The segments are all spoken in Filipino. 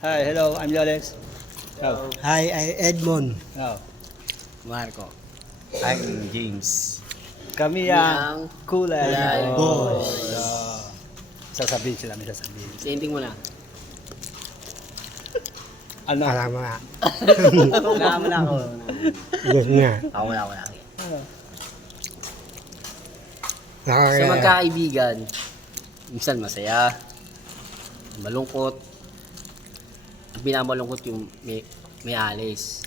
Hi, hello, I'm Yolex. Oh. Hi, I Edmond. Oh. Marco. I'm James. Kami ang Kulay Boys. Oh. Sasabihin sila, may sasabihin. Sending mo na. Ano? Alam mo nga. Wala mo na ako. Yes nga. Ako wala. So Nakakaya. magkakaibigan, minsan masaya, malungkot. Ang pinakamalungkot yung may alis.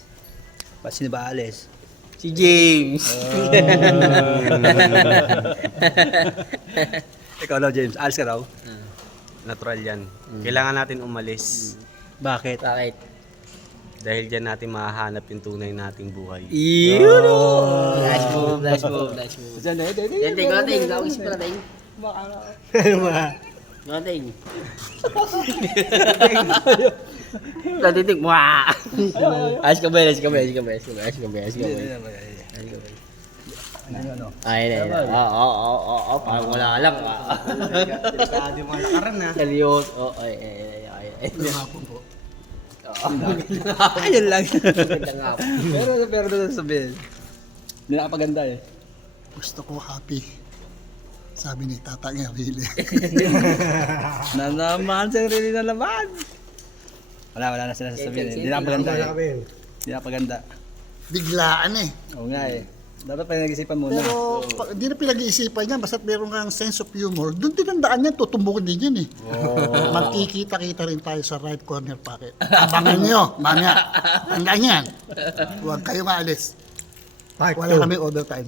Sino ba alis? Si James! Ikaw daw, James. Alis ka daw? Natural yan. Kailangan natin umalis. Bakit? Bakit? Dahil dyan natin mahahanap yung tunay nating buhay. Yun o! Nice move. Diyan na, Yan, ting, kating. Kausip mo na, ting. Ano ba? Kating. Kating, wah! Ayos ka ba? Ano? Ay. Oo. Parang wala lang. Delikado yung mga lakaran na. Kaliot. Ay. Ayun lang. Magandang hapon. pero doon sabihin. Hindi nakapaganda eh. Gusto ko happy. Sabi ni Tata Gabriel. Na naman, sir, really na naman. Wala na sila sasabihin. Hindi nakapaganda eh. Hindi nakapaganda. Biglaan eh. Oo nga eh. Dapat pa nag-isipan muna. Pero hindi na pinag-iisipan niya, basta't meron kang sense of humor, doon tinandaan niya, tutumbukin din yan eh. Magkikita-kita rin tayo sa right corner pocket. Abangan niyo, mamaya. Tandaan yan. Huwag kayong aalis. Part Wala 2. kami overtime.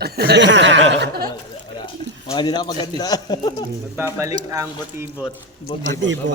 Mga hindi nakapaganda. Magbabalik ang butibot. Matibot.